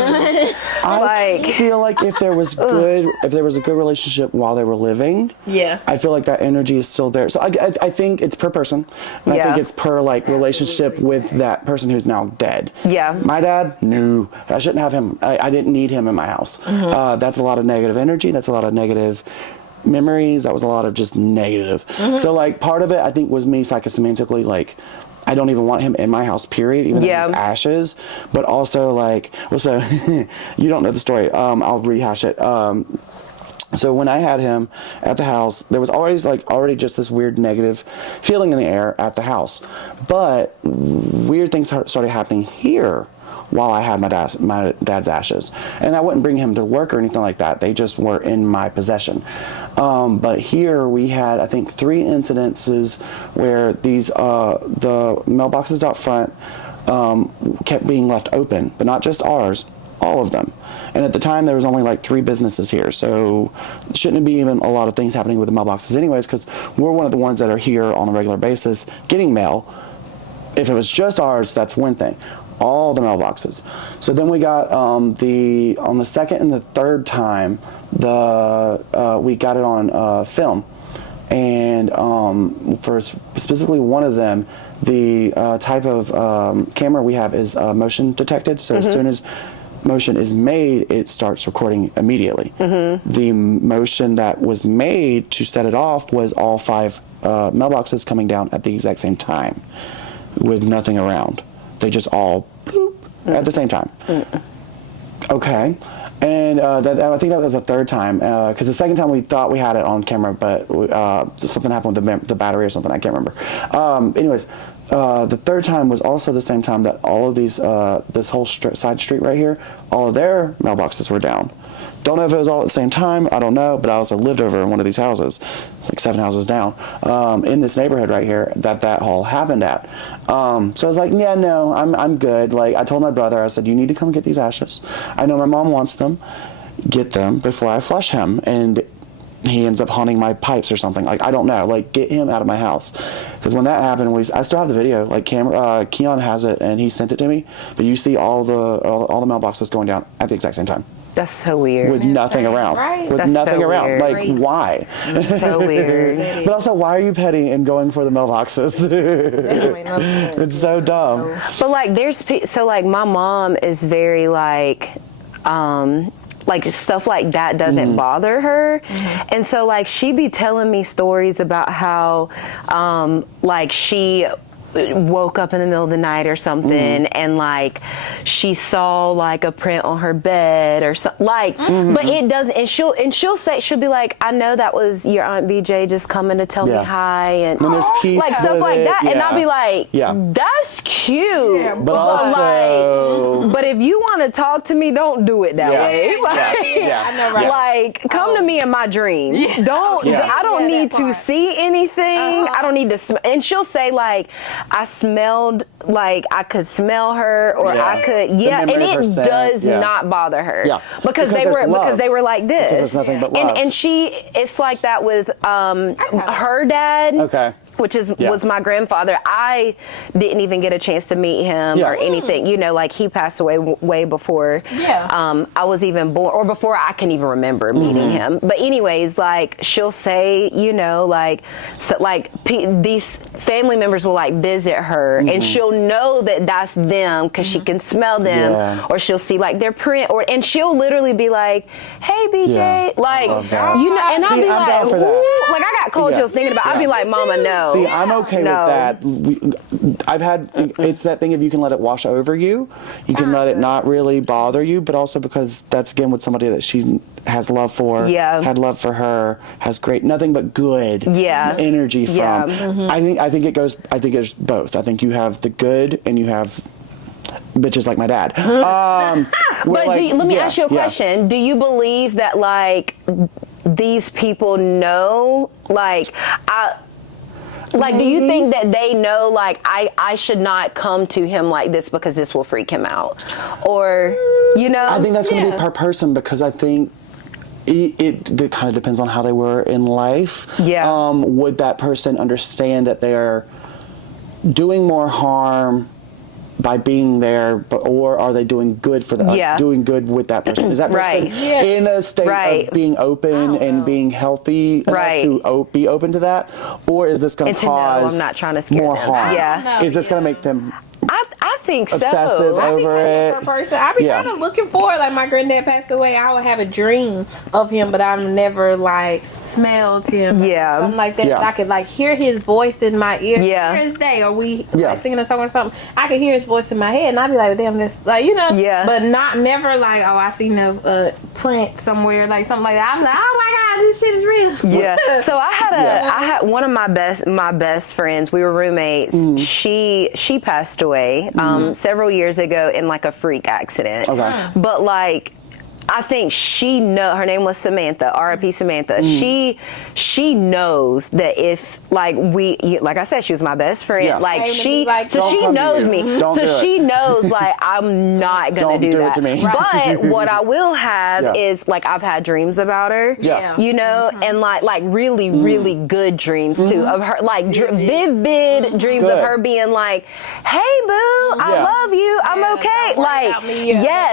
I feel like if there was a good relationship while they were living, I feel like that energy is still there. So I think it's per person, and I think it's per like relationship with that person who's now dead. Yeah. My dad, no, I shouldn't have him. I didn't need him in my house. Mm-hmm. That's a lot of negative energy. That's a lot of negative memories. That was a lot of just negative. Mm-hmm. So like part of it, I think, was me psychosemantically like, I don't even want him in my house, period, even though he's ashes. But also, like, well, so you don't know the story. I'll rehash it. So when I had him at the house, there was always, like, already just this weird negative feeling in the air at the house. But weird things started happening here while I had my dad's ashes. And I wouldn't bring him to work or anything like that. They just were in my possession. But here we had, I think, 3 incidences where these the mailboxes out front kept being left open, but not just ours, all of them. And at the time, there was only like 3 businesses here, so shouldn't be even a lot of things happening with the mailboxes anyways, because we're one of the ones that are here on a regular basis getting mail. If it was just ours, that's one thing. All the mailboxes. So then we got on the second and the third time, we got it on film, and for specifically one of them, the type of camera we have is motion detected. So as soon as motion is made, it starts recording immediately. The motion that was made to set it off was all 5 mailboxes coming down at the exact same time, with nothing around. They just all bloop at the same time. Okay. And I think that was the 3rd time, because the 2nd time we thought we had it on camera, but something happened with the battery or something, I can't remember. Anyways, the 3rd time was also the same time that all of these, this whole side street right here, all of their mailboxes were down. Don't know if it was all at the same time, I don't know, but I also lived over in one of these houses, it's like 7 houses down, in this neighborhood right here that all happened at. So I was like, yeah, no, I'm good. Like, I told my brother, I said, you need to come get these ashes. I know my mom wants them. Get them before I flush him. And he ends up haunting my pipes or something. Like, I don't know. Like, get him out of my house. Because when that happened, I still have the video. Like, Keon has it, and he sent it to me. But you see all the mailboxes going down at the exact same time. That's so weird. With nothing around. Right. With That's nothing so around. weird. Like, why? That's so weird. But also, why are you petty and going for the mailboxes? It's so dumb. But like, like my mom is very like stuff like that doesn't bother her. And so like she be telling me stories about how like she woke up in the middle of the night or something, and like she saw like a print on her bed or something, like, but it doesn't. And she'll be like, I know that was your Aunt BJ just coming to tell me hi, and there's peace like stuff like that, and I'll be like, that's cute, but also, but if you want to talk to me, don't do it that way. I know, right? Like, come to me in my dream. Don't. I don't need to see anything. I don't need to. And she'll say like, I smelled, like I could smell her, or I could, and it does not bother her, because they were like this. Because there's nothing but love. And it's like that with her dad. Okay. Which was my grandfather. I didn't even get a chance to meet him or anything. You know, like he passed away way before I was even born, or before I can even remember meeting him. But anyways, like she'll say, you know, like these family members will like visit her, and she'll know that that's them because she can smell them, or she'll see like their print, and she'll literally be like, "Hey, BJ," like you know, and I'll be like, "Ooh," like I got cold chills thinking about. I'll be like, "Mama, no." See, I'm okay with that. I've had, it's that thing of you can let it wash over you. You can let it not really bother you, but also because that's, again, with somebody that she has love for, had love for her, has nothing but good energy from. I think it's both. I think you have the good and you have bitches like my dad. But like, let me ask you a question. Do you believe that, like, these people know, like, do you think that they know, like, I should not come to him like this because this will freak him out? Or, you know? I think that's going to be per person, because I think it kind of depends on how they were in life. Would that person understand that they are doing more harm by being there, or are they doing good for that? Doing good with that person? Is that person in a state of being open and being healthy enough to be open to that, or is this going to cause I'm not trying to scare more them. harm? Is this going to make them I think obsessive over it? I be kind of looking forward. Like my granddad passed away, I would have a dream of him, but I've never like smelled him. Something like that. But I could like hear his voice in my ear. Clear as day. Or we like singing a song or something. I could hear his voice in my head, and I'd be like, damn, this, like, you know. But never like, oh, I seen a print somewhere, like something like that. I'm like, oh my God, this shit is real. So I had one of my best friends. We were roommates. She passed away several years ago in like a freak accident. But like, I think her name was Samantha, R.I.P. Samantha. She knows that if like like I said, she was my best friend. Like she knows me. So she knows like I'm not gonna do that. To me. But what I will have is like I've had dreams about her. You know, and like really really good dreams too of her, like vivid dreams of her being like, "Hey boo, I love you. I'm okay." Like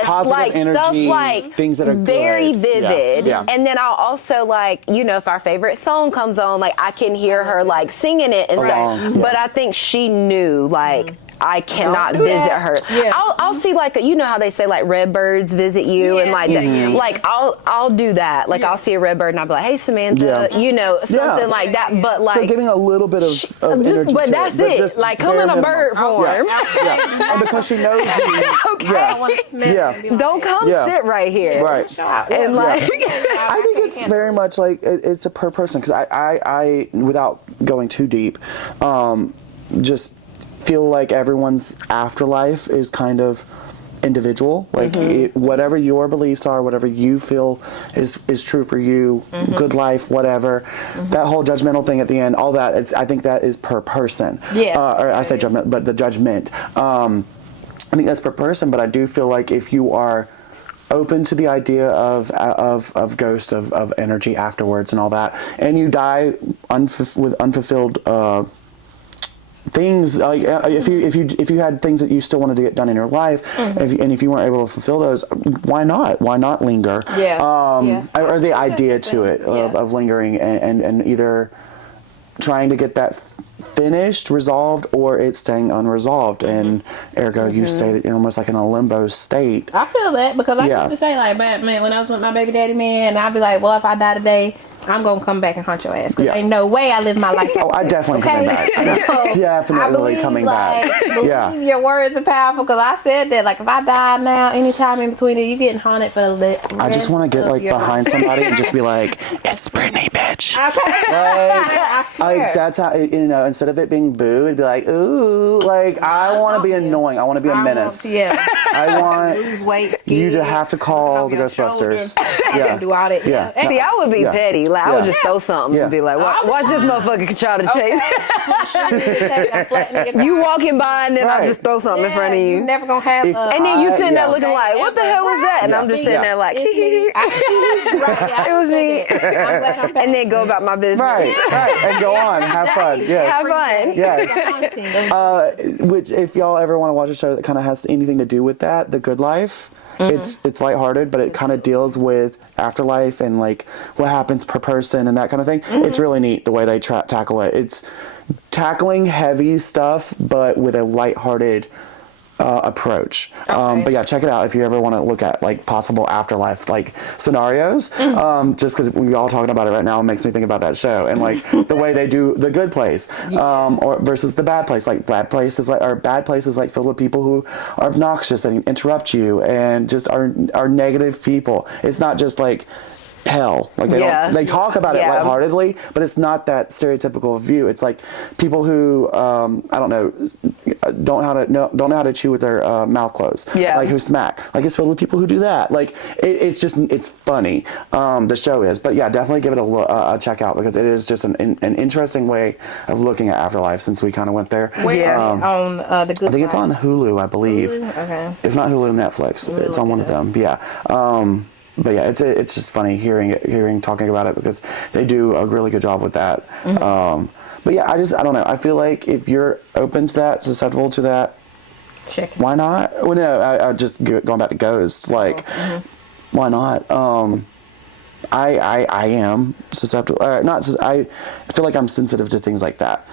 positive like energy, stuff like things that are very good. vivid. And then I'll also like, you know, if our favorite song comes on, like I can hear her like singing it and stuff. But I think she knew like I cannot visit her. I'll see like you know how they say like red birds visit you and like like I'll do that. Like I'll see a red bird and I'll be like, "Hey Samantha," you know, something like that. But like, so giving a little bit of energy but to that's it. Just like come in a bird form. And because she knows you. I don't want to smell Don't come sit right here. And like I think it's very much like it's a per person, because I without going too deep, just feel like everyone's afterlife is kind of individual. Like whatever your beliefs are, whatever you feel is true for you, good life, whatever. That whole judgmental thing at the end, all that, I think that is per person. Or I say judgment, but the judgment. I think that's per person, but I do feel like if you are open to the idea of ghosts, of energy afterwards and all that, and you die with unfulfilled things, like if you had things that you still wanted to get done in your life, if you weren't able to fulfill those, why not linger? Or the idea to it of lingering and either trying to get that finished, resolved, or it's staying unresolved, and ergo you stay almost like in a limbo state. I feel that, because I used to say like, man, when I was with my baby daddy man, I'd be like, well, if I die today, I'm gonna come back and hunt your ass. Cause ain't no way I live my life. Oh, I definitely coming back. Definitely coming back. Believe your words are powerful. Cause I said that, like, if I die now, anytime in between it, you getting haunted for the rest. I just want to get like behind somebody and just be like, "It's Brittany, bitch." Okay. I swear. That's how, instead of it being boo, it'd be like, ooh, like, I want to be annoying. I want to be a menace. I want lose weight, you to have to call the Ghostbusters. Do all that. See, I would be petty. Like, I would just throw something and be like, watch this motherfucker try to chase. You walking by and then I'll just throw something in front of you. You're never going to have and then you sitting there looking like, what the hell was that? And I'm just sitting there like, it was me. And then go about my business. Right. And go on. Have fun. Yeah. Have fun. Yes. Which, if y'all ever want to watch a show that kind of has anything to do with that, The Good Life, it's lighthearted, but it kind of deals with afterlife and like what happens per person and that kind of thing. It's really neat the way they tackle it. It's tackling heavy stuff, but with a lighthearted approach. But yeah, check it out if you ever want to look at like possible afterlife like scenarios. Just because we all talking about it right now, it makes me think about that show and like the way they do The Good Place, or versus The Bad Place. Like Bad Place is like filled with people who are obnoxious and interrupt you and just are negative people. It's not just like hell. Like they talk about it lightheartedly, but it's not that stereotypical view. It's like people who I don't know know how to chew with their mouth closed. Like who smack. Like it's filled with people who do that. Like it's funny. The show is, but yeah, definitely give it a check out because it is just an interesting way of looking at afterlife since we kind of went there. On The Good Life? I think it's on Hulu, I believe. Okay. If not Hulu, Netflix. It's on one of them. But yeah, it's just funny talking about it because they do a really good job with that. But yeah, I don't know. I feel like if you're open to that, susceptible to that, why not? Well, no, I just going back to ghosts. Like, why not? I am susceptible. I feel like I'm sensitive to things like that.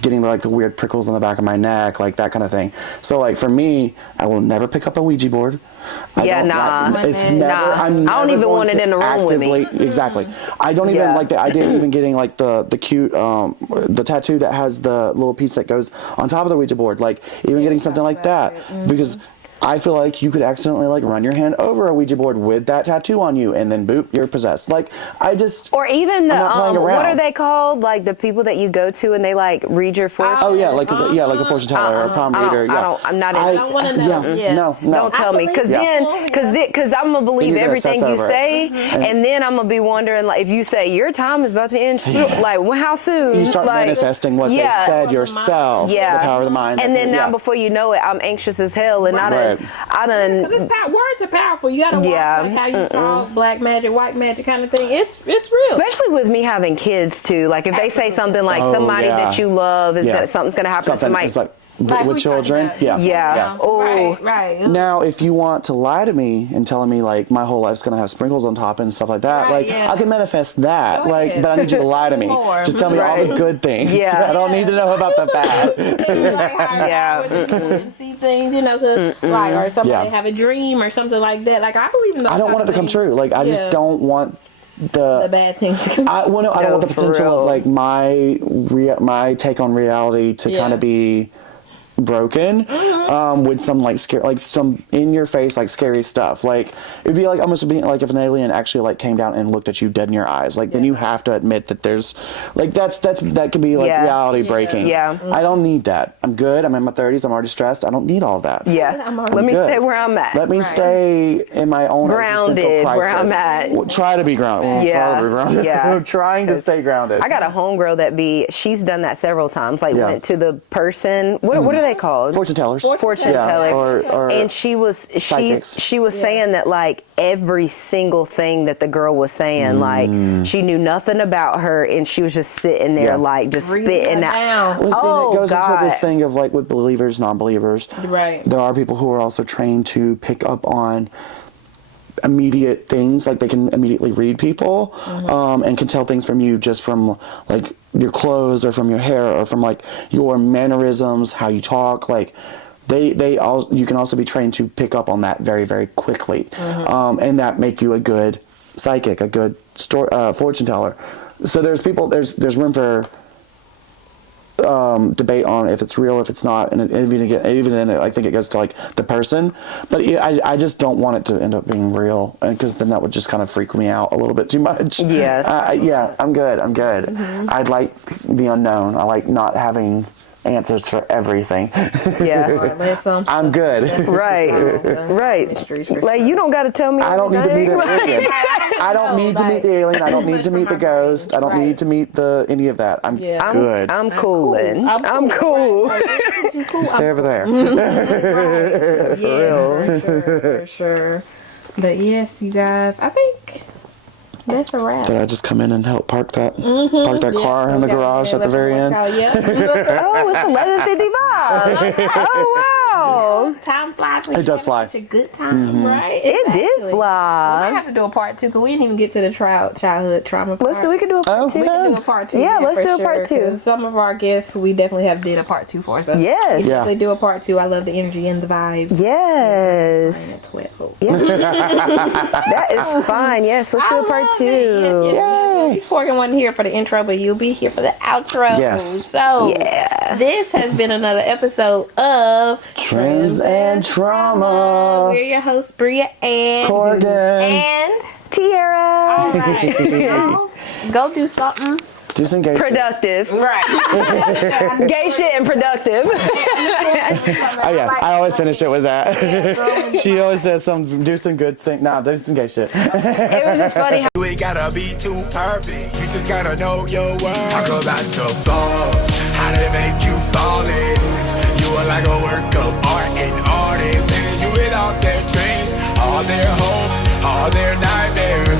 Getting like the weird prickles on the back of my neck, like that kind of thing. So like for me, I will never pick up a Ouija board. I don't even want it in the room with me. Exactly. I don't even like that. I didn't even getting like the cute the tattoo that has the little piece that goes on top of the Ouija board. Like even getting something like that because I feel like you could accidentally like run your hand over a Ouija board with that tattoo on you and then boop, you're possessed. Like or even the what are they called? Like the people that you go to and they like read your fortune. Like a fortune teller or a palm reader. I don't want to know. No. Don't tell me because I'm gonna believe everything you say and then I'm gonna be wondering like if you say your time is about to end like how soon? You start manifesting what they said yourself. The power of the mind. And then now before you know it, I'm anxious as hell and because words are powerful. You gotta watch like how you talk, black magic, white magic kind of thing. It's real. Especially with me having kids too. Like if they say something like somebody that you love something's gonna happen to somebody. With children, Right. Now, if you want to lie to me and telling me like my whole life's gonna have sprinkles on top and stuff like that, I can manifest that. But I need you to lie to me. Just tell me all the good things. I don't need to know about the bad. See things, or somebody have a dream or something like that. Like I believe in those. I don't want it to come true. Like I just don't want the bad things to come true. I don't want the potential of like my take on reality to kind of be broken with some like scary, like some in your face like scary stuff. Like it'd be like almost being like if an alien actually like came down and looked at you dead in your eyes. Like then you have to admit that there's like that could be like reality breaking. I don't need that. I'm good. I'm in my 30s. I'm already stressed. I don't need all that. Let me stay where I'm at. Let me stay in my own grounded where I'm at. Try to be grounded. I'm trying to stay grounded. I got a homegirl she's done that several times. Like went to the person. What are they called? Fortune tellers. Fortune teller. Or and she was saying that like every single thing that the girl was saying, like she knew nothing about her and she was just sitting there like just spitting out. Listen, it goes into this thing of like with believers, non-believers. Right. There are people who are also trained to pick up on immediate things, like they can immediately read people and can tell things from you just from like your clothes or from your hair or from like your mannerisms, how you talk. Like you can also be trained to pick up on that very, very quickly and that make you a good psychic, a good fortune teller. So there's room for debate on if it's real, if it's not, and even then, I think it goes to like the person. But I just don't want it to end up being real, because then that would just kind of freak me out a little bit too much. Yeah. I'm good. Mm-hmm. I'd like the unknown. I like not having answers for everything. Yeah. I'm good. Right. Like, you don't got to tell me. I don't need to meet an alien. I don't need to meet the alien. I don't need to meet the ghost. I don't need to meet any of that. I'm good. I'm cool. I'm cool. Stay over there. For sure. But yes, you guys, I think that's a wrap. Did I just come in and help park that car in the garage at the very end? Oh, it's 11:55. Oh, wow. Time flies. It does fly. Such a good time, right? It did We fly. might have to do a part 2 because we didn't even get to the childhood trauma part. We can do a part 2. We can do a part 2. Yeah, let's for do a sure, part 2. 'cause some of our guests, we definitely have did a part 2 for. So Yes. we definitely do a part 2. I love the energy and the vibes. Yes. Yeah. That is fine. Yes, let's do a part 2. Yay! Morgan wasn't here for the intro, but you'll be here for the outro. Yes. So this has been another episode of Trends and Trauma. We're your hosts, Bria and Morgan. and Tiara. all right. Now, go do something. Do some gay shit. Productive. Right. Gay shit and productive. Oh yeah, I always finish it with that. She always says do some good thing. Nah, do some gay shit. It was just funny how You ain't gotta be too perfect. You just gotta know your worth. Talk about your flaws, how they make you flawless. You are like a work of art and artists. They do it all their dreams, all their hopes, all their nightmares.